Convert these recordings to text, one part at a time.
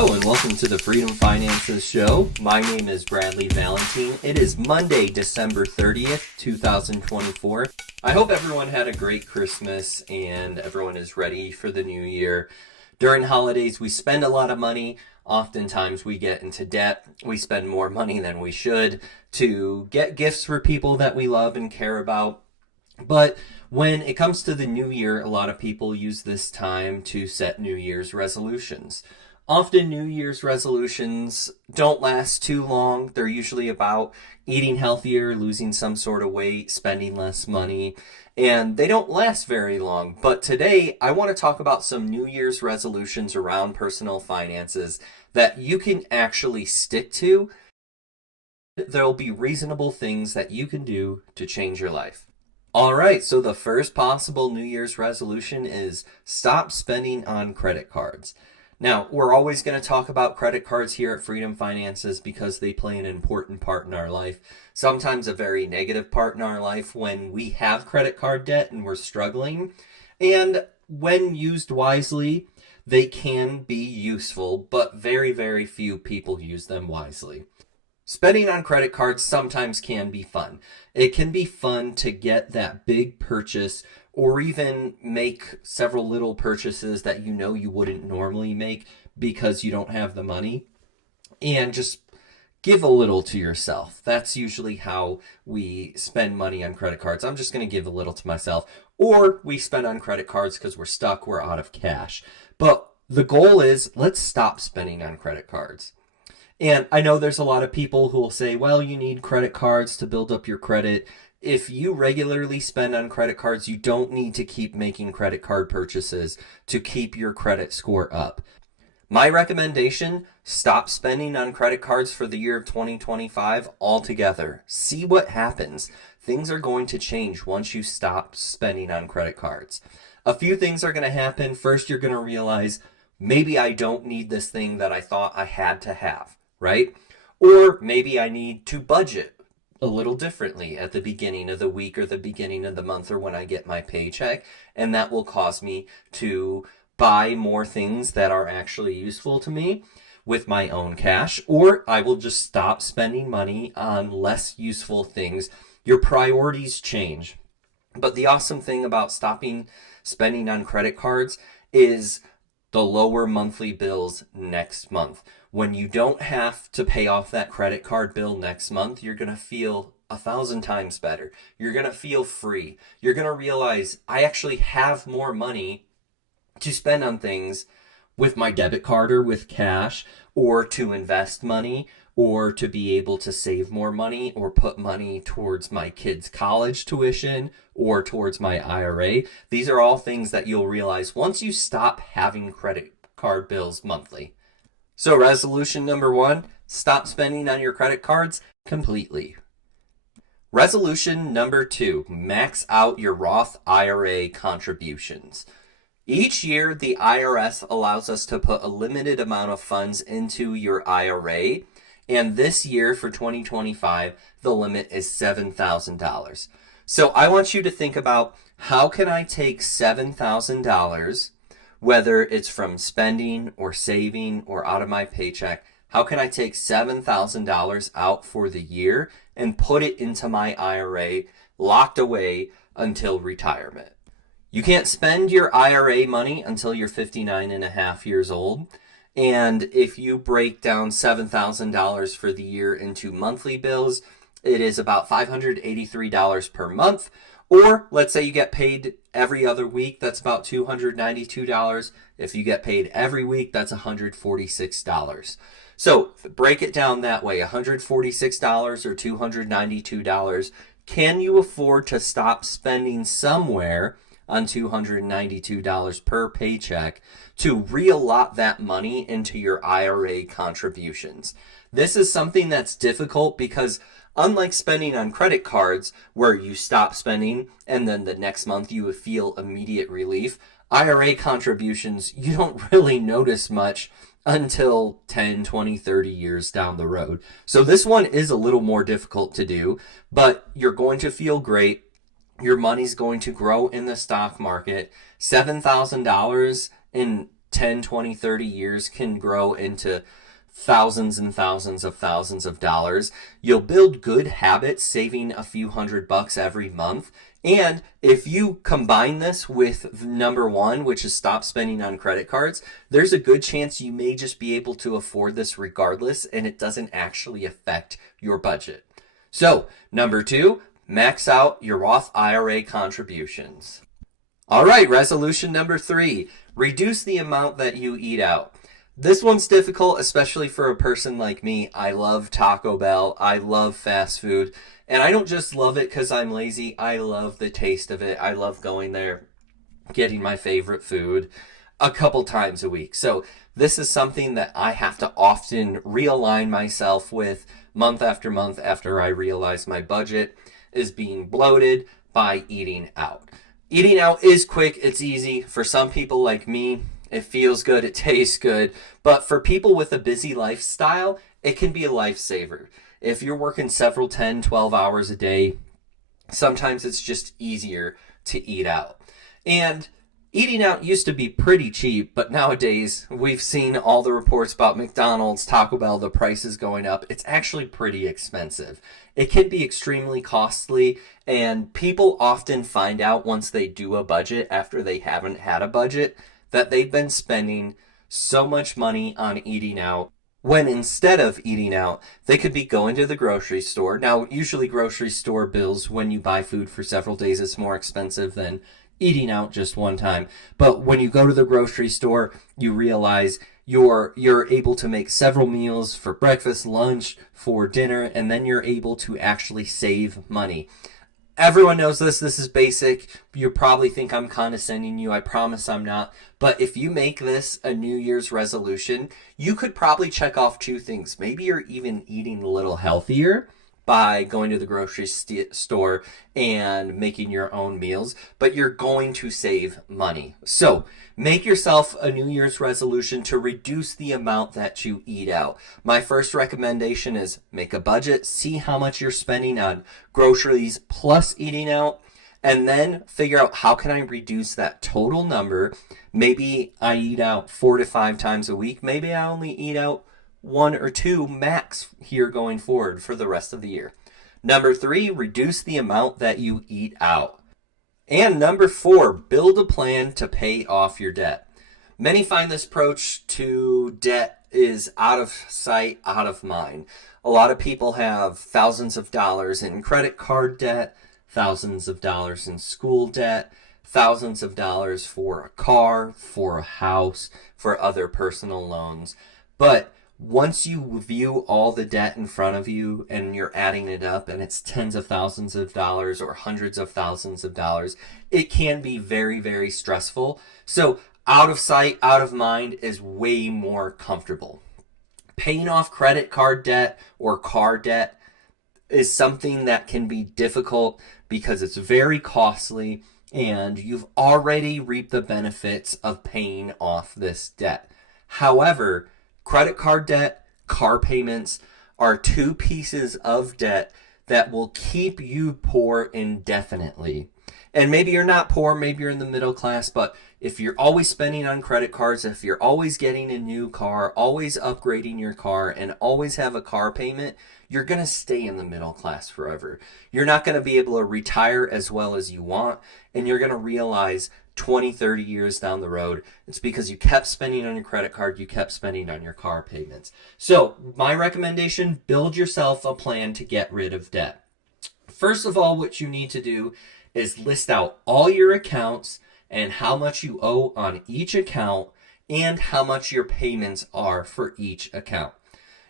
Hello and welcome to the Freedom Finances Show. My name is Bradley Valentine. It is Monday, December 30th, 2024. I hope everyone had a great Christmas and everyone is ready for the new year. During holidays, we spend a lot of money. Oftentimes we get into debt. We spend more money than we should to get gifts for people that we love and care about. But when it comes to the new year, a lot of people use this time to set New Year's resolutions. Often New Year's resolutions don't last too long. They're usually about eating healthier, losing some sort of weight, spending less money, and they don't last very long. But today, I want to talk about some New Year's resolutions around personal finances that you can actually stick to. There'll be reasonable things that you can do to change your life. All right, so the first possible New Year's resolution is stop spending on credit cards. Now, we're always going to talk about credit cards here at Freedom Finances because they play an important part in our life, sometimes a very negative part in our life when we have credit card debt and we're struggling. And when used wisely, they can be useful, but very, very few people use them wisely. Spending on credit cards sometimes can be fun. It can be fun to get that big purchase or even make several little purchases that you know you wouldn't normally make because you don't have the money, and just give a little to yourself. That's usually how we spend money on credit cards. I'm just going to give a little to myself. Or we spend on credit cards because we're stuck, we're out of cash. But the goal is, let's stop spending on credit cards. And I know there's a lot of people who will say, well, you need credit cards to build up your credit. If you regularly spend on credit cards, you don't need to keep making credit card purchases to keep your credit score up. My recommendation, stop spending on credit cards for the year of 2025 altogether. See what happens. Things are going to change once you stop spending on credit cards. A few things are going to happen. First, you're going to realize, maybe I don't need this thing that I thought I had to have, right? Or maybe I need to budget a little differently at the beginning of the week or the beginning of the month or when I get my paycheck, and that will cause me to buy more things that are actually useful to me with my own cash, or I will just stop spending money on less useful things. Your priorities change. But the awesome thing about stopping spending on credit cards is the lower monthly bills next month. When you don't have to pay off that credit card bill next month, you're going to feel 1,000 times better. You're going to feel free. You're going to realize, I actually have more money to spend on things with my debit card or with cash, or to invest money, or to be able to save more money or put money towards my kids' college tuition or towards my IRA. These are all things that you'll realize once you stop having credit card bills monthly. So resolution number 1, stop spending on your credit cards completely. Resolution number 2, max out your Roth IRA contributions. Each year, the IRS allows us to put a limited amount of funds into your IRA. And this year for 2025, the limit is $7,000. So I want you to think about, how can I take $7,000, whether it's from spending or saving or out of my paycheck, how can I take $7,000 out for the year and put it into my IRA locked away until retirement? You can't spend your IRA money until you're 59 and a half years old. And if you break down $7,000 for the year into monthly bills, it is about $583 per month. Or let's say you get paid every other week, that's about $292. If you get paid every week, that's $146. So break it down that way, $146 or $292. Can you afford to stop spending somewhere on $292 per paycheck to reallot that money into your IRA contributions? This is something that's difficult because unlike spending on credit cards where you stop spending and then the next month you would feel immediate relief, IRA contributions, you don't really notice much until 10, 20, 30 years down the road. So this one is a little more difficult to do, but you're going to feel great. Your money's going to grow in the stock market. $7,000 in 10, 20, 30 years can grow into thousands and thousands of dollars. You'll build good habits, saving a few $100 every month. And if you combine this with number one, which is stop spending on credit cards, there's a good chance you may just be able to afford this regardless, and it doesn't actually affect your budget. So, number two, max out your Roth IRA contributions. All right, resolution number three, reduce the amount that you eat out. This one's difficult, especially for a person like me. I love Taco Bell. I love fast food. And I don't just love it because I'm lazy. I love the taste of it. I love going there, getting my favorite food a couple times a week. So this is something that I have to often realign myself with month after I realize my budget is being bloated by eating out. Eating out is quick. It's easy. For some people like me, it feels good, it tastes good, but for people with a busy lifestyle, it can be a lifesaver. If you're working several 10, 12 hours a day, sometimes it's just easier to eat out. And eating out used to be pretty cheap, but nowadays we've seen all the reports about McDonald's, Taco Bell, the prices going up. It's actually pretty expensive. It can be extremely costly, and people often find out once they do a budget after they haven't had a budget that they've been spending so much money on eating out when instead of eating out, they could be going to the grocery store. Now, usually grocery store bills when you buy food for several days is more expensive than eating out just one time. But when you go to the grocery store, you realize you're able to make several meals for breakfast, lunch, for dinner, and then you're able to actually save money. Everyone knows this. This is basic. You probably think I'm condescending you. I promise I'm not. But if you make this a New Year's resolution, you could probably check off two things. Maybe you're even eating a little healthier by going to the grocery store and making your own meals, but you're going to save money. So make yourself a New Year's resolution to reduce the amount that you eat out. My first recommendation is make a budget, see how much you're spending on groceries plus eating out, and then figure out how can I reduce that total number. Maybe I eat out 4 to 5 times a week. Maybe I only eat out 1 or 2 max here going forward for the rest of the year. Number 3, reduce the amount that you eat out. And number 4, build a plan to pay off your debt. Many find this approach to debt is out of sight, out of mind. A lot of people have thousands of dollars in credit card debt, thousands of dollars in school debt, thousands of dollars for a car, for a house, for other personal loans. But once you view all the debt in front of you and you're adding it up and it's tens of thousands of dollars or hundreds of thousands of dollars, it can be very, very stressful. So out of sight, out of mind is way more comfortable. Paying off credit card debt or car debt is something that can be difficult because it's very costly and you've already reaped the benefits of paying off this debt. However, credit card debt, car payments are 2 pieces of debt that will keep you poor indefinitely. And maybe you're not poor, maybe you're in the middle class, but if you're always spending on credit cards, if you're always getting a new car, always upgrading your car, and always have a car payment, you're going to stay in the middle class forever. You're not going to be able to retire as well as you want, and you're going to realize 20, 30 years down the road, it's because you kept spending on your credit card, you kept spending on your car payments. So my recommendation, build yourself a plan to get rid of debt. First of all, what you need to do is list out all your accounts and how much you owe on each account and how much your payments are for each account.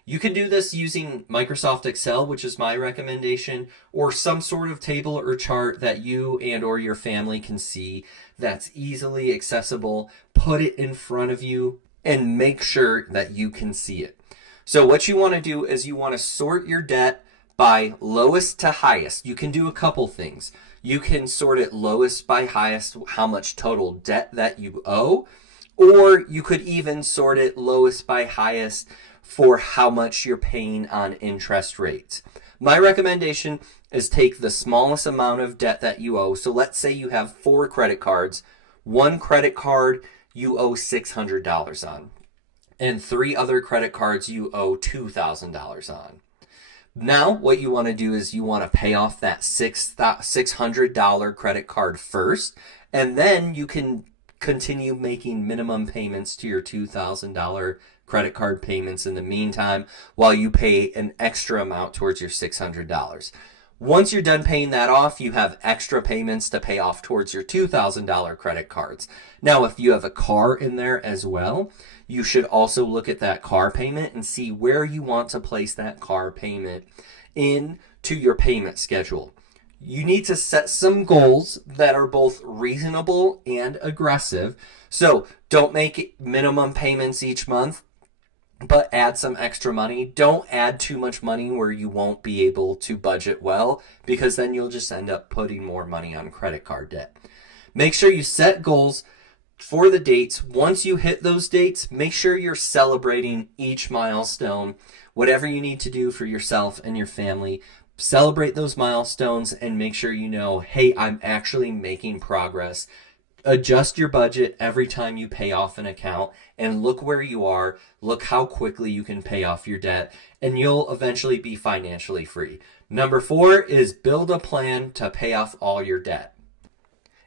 You can do this using Microsoft Excel, which is my recommendation, or some sort of table or chart that you and or your family can see that's easily accessible. Put it in front of you and make sure that you can see it. So what you want to do is you want to sort your debt by lowest to highest. You can do a couple things. You can sort it lowest by highest, how much total debt that you owe, or you could even sort it lowest by highest for how much you're paying on interest rates. My recommendation is take the smallest amount of debt that you owe. So let's say you have 4 credit cards. One credit card you owe $600 on. And 3 other credit cards you owe $2,000 on. Now, what you want to do is you want to pay off that $600 credit card first, and then you can continue making minimum payments to your $2,000 credit card payments in the meantime while you pay an extra amount towards your $600. Once you're done paying that off, you have extra payments to pay off towards your $2,000 credit cards. Now, if you have a car in there as well, you should also look at that car payment and see where you want to place that car payment into your payment schedule. You need to set some goals that are both reasonable and aggressive. So don't make minimum payments each month, but add some extra money. Don't add too much money where you won't be able to budget well, because then you'll just end up putting more money on credit card debt. Make sure you set goals for the dates. Once you hit those dates, make sure you're celebrating each milestone. Whatever you need to do for yourself and your family, celebrate those milestones and make sure you know, hey, I'm actually making progress. Adjust your budget every time you pay off an account and look where you are. Look how quickly you can pay off your debt, and you'll eventually be financially free. Number 4 is build a plan to pay off all your debt.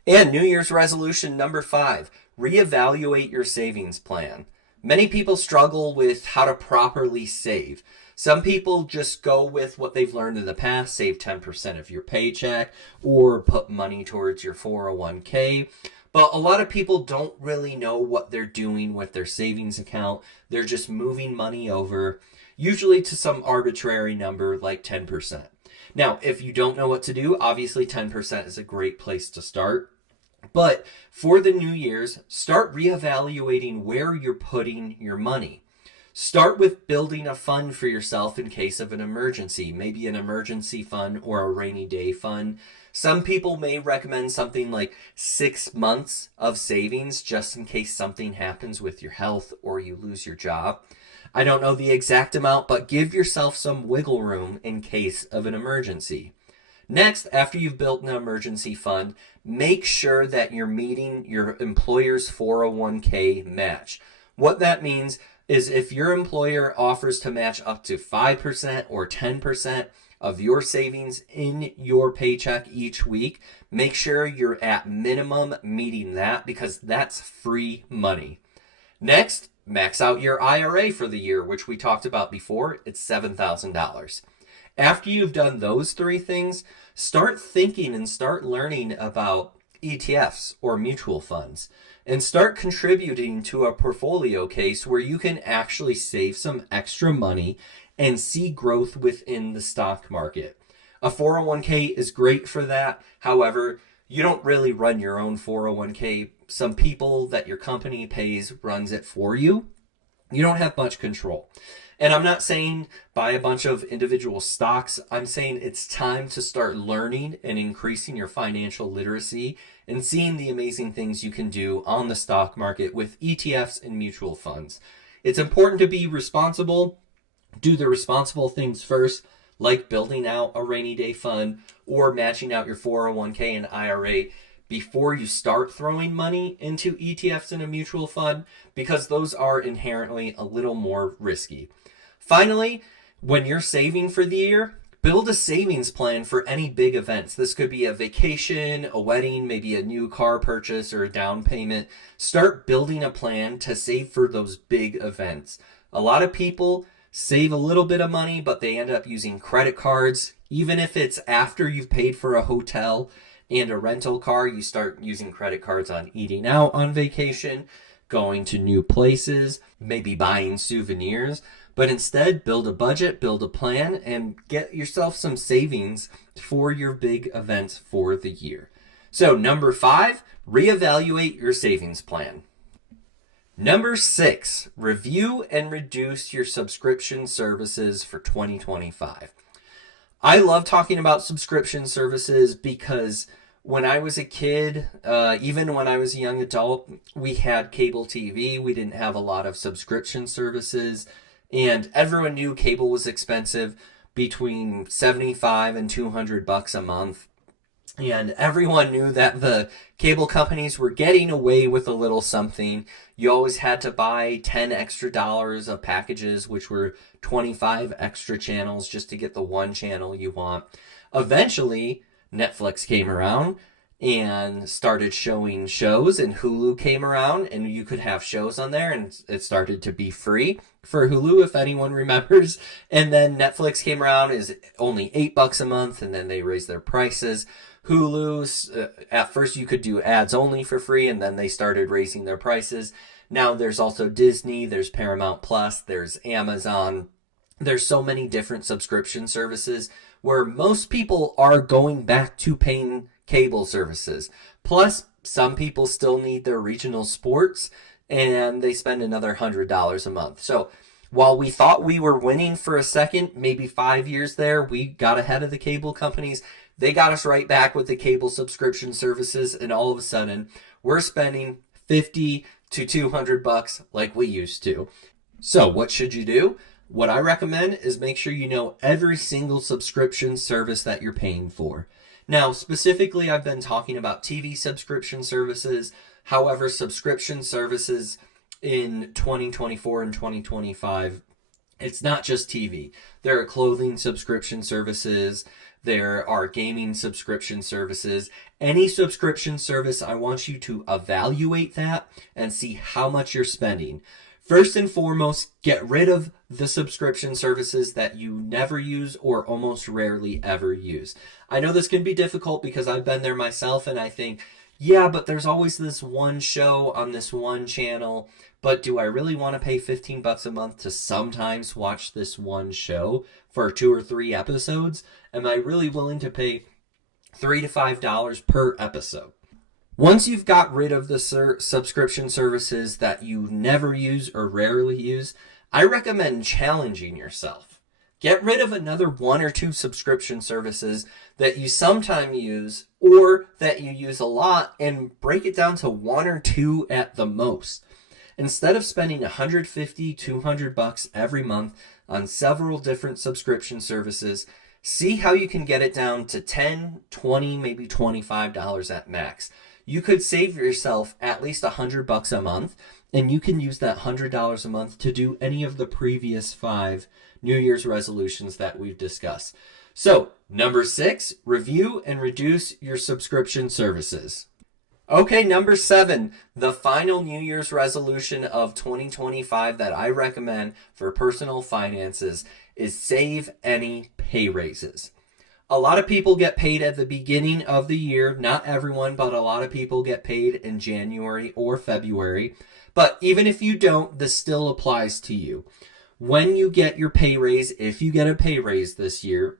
And New Year's resolution number 5, reevaluate your savings plan. Many people struggle with how to properly save. Some people just go with what they've learned in the past, save 10% of your paycheck or put money towards your 401k. But a lot of people don't really know what they're doing with their savings account. They're just moving money over, usually to some arbitrary number like 10%. Now, if you don't know what to do, obviously 10% is a great place to start. But for the New Year's, start reevaluating where you're putting your money. Start with building a fund for yourself in case of an emergency, maybe an emergency fund or a rainy day fund. Some people may recommend something like 6 months of savings just in case something happens with your health or you lose your job. I don't know the exact amount, but give yourself some wiggle room in case of an emergency. Next, after you've built an emergency fund, make sure that you're meeting your employer's 401k match. What that means is if your employer offers to match up to 5% or 10% of your savings in your paycheck each week, make sure you're at minimum meeting that, because that's free money. Next, max out your IRA for the year, which we talked about before. It's $7,000. After you've done those 3 things, start thinking and start learning about ETFs or mutual funds, and start contributing to a portfolio case where you can actually save some extra money and see growth within the stock market. A 401k is great for that. However, you don't really run your own 401k. Some people that your company pays runs it for you. You don't have much control. And I'm not saying buy a bunch of individual stocks. I'm saying it's time to start learning and increasing your financial literacy and seeing the amazing things you can do on the stock market with ETFs and mutual funds. It's important to be responsible. Do the responsible things first, like building out a rainy day fund or matching out your 401k and IRA before you start throwing money into ETFs and a mutual fund, because those are inherently a little more risky. Finally, when you're saving for the year, build a savings plan for any big events. This could be a vacation, a wedding, maybe a new car purchase or a down payment. Start building a plan to save for those big events. A lot of people save a little bit of money, but they end up using credit cards. Even if it's after you've paid for a hotel and a rental car, you start using credit cards on eating out on vacation, going to new places, maybe buying souvenirs. But instead, build a budget, build a plan, and get yourself some savings for your big events for the year. So number 5, reevaluate your savings plan. Number 6, review and reduce your subscription services for 2025. I love talking about subscription services because when I was a kid, even when I was a young adult, we had cable TV. We didn't have a lot of subscription services. And everyone knew cable was expensive, between $75 and $200 a month. And everyone knew that the cable companies were getting away with a little something. You always had to buy $10 extra of packages, which were 25 extra channels just to get the one channel you want. Eventually, Netflix came around and started showing shows, and Hulu came around and you could have shows on there, and it started to be free for Hulu, if anyone remembers. And then Netflix came around, is only $8 a month, and then they raised their prices. Hulu's, at first you could do ads only for free, and then they started raising their prices. Now there's also Disney, there's Paramount Plus, there's Amazon. There's so many different subscription services where most people are going back to paying cable services. Plus, some people still need their regional sports, and they spend another $100 a month. So while we thought we were winning for a second, maybe 5 years there, we got ahead of the cable companies. They got us right back with the cable subscription services, and all of a sudden, we're spending $50 to $200 like we used to. So what should you do? What I recommend is make sure you know every single subscription service that you're paying for. Now, specifically, I've been talking about TV subscription services. However, subscription services in 2024 and 2025, it's not just TV. There are clothing subscription services. There are gaming subscription services. Any subscription service, I want you to evaluate that and see how much you're spending. First and foremost, get rid of the subscription services that you never use or almost rarely ever use. I know this can be difficult because I've been there myself, and I think, yeah, but there's always this one show on this one channel. But do I really want to pay $15 a month to sometimes watch this one show for 2 or 3 episodes? Am I really willing to pay $3 to $5 per episode? Once you've got rid of the subscription services that you never use or rarely use, I recommend challenging yourself. Get rid of another 1 or 2 subscription services that you sometimes use or that you use a lot, and break it down to 1 or 2 at the most. Instead of spending $150, $200 every month on several different subscription services, see how you can get it down to $10, $20, maybe $25 at max. You could save yourself at least $100 a month, and you can use that $100 a month to do any of the previous 5 New Year's resolutions that we've discussed. So, number 6, review and reduce your subscription services. Okay, number 7, the final New Year's resolution of 2025 that I recommend for personal finances is save any pay raises. A lot of people get paid at the beginning of the year. Not everyone, but a lot of people get paid in January or February. But even if you don't, this still applies to you. When you get your pay raise, if you get a pay raise this year,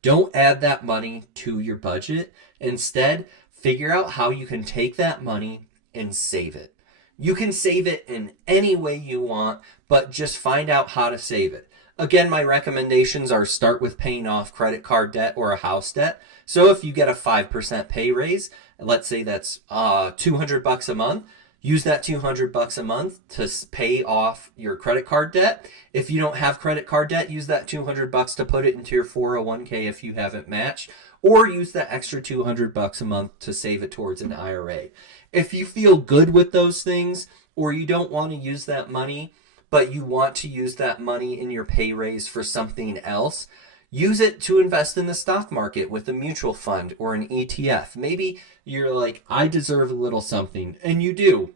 don't add that money to your budget. Instead, figure out how you can take that money and save it. You can save it in any way you want, but just find out how to save it. Again, my recommendations are start with paying off credit card debt or a house debt. So if you get a 5% pay raise, let's say that's $200 a month, use that $200 a month to pay off your credit card debt. If you don't have credit card debt, use that $200 to put it into your 401k if you haven't matched, or use that extra $200 a month to save it towards an IRA. If you feel good with those things, or you don't want to use that money, but you want to use that money in your pay raise for something else, use it to invest in the stock market with a mutual fund or an ETF. Maybe you're like, I deserve a little something, and you do.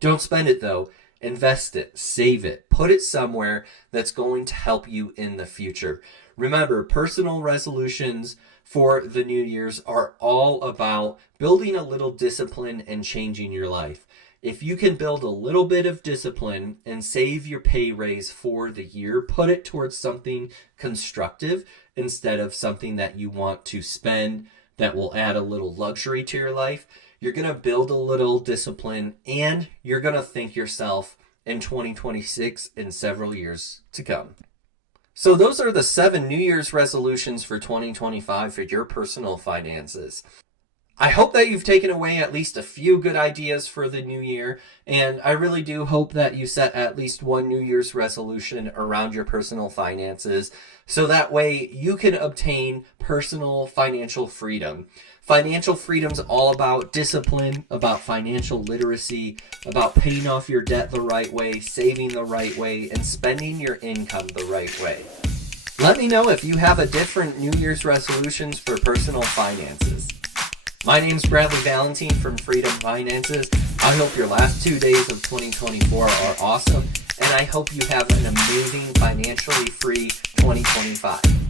Don't spend it though. Invest it, save it, put it somewhere that's going to help you in the future. Remember, personal resolutions for the New Year's are all about building a little discipline and changing your life. If you can build a little bit of discipline and save your pay raise for the year, put it towards something constructive instead of something that you want to spend that will add a little luxury to your life, you're going to build a little discipline, and you're going to thank yourself in 2026 and several years to come. So those are the 7 New Year's resolutions for 2025 for your personal finances. I hope that you've taken away at least a few good ideas for the new year, and I really do hope that you set at least one New Year's resolution around your personal finances, so that way you can obtain personal financial freedom. Financial freedom's all about discipline, about financial literacy, about paying off your debt the right way, saving the right way, and spending your income the right way. Let me know if you have a different New Year's resolutions for personal finances. My name's Bradley Valentine from Freedom Finances. I hope your last 2 days of 2024 are awesome, and I hope you have an amazing, financially free 2025.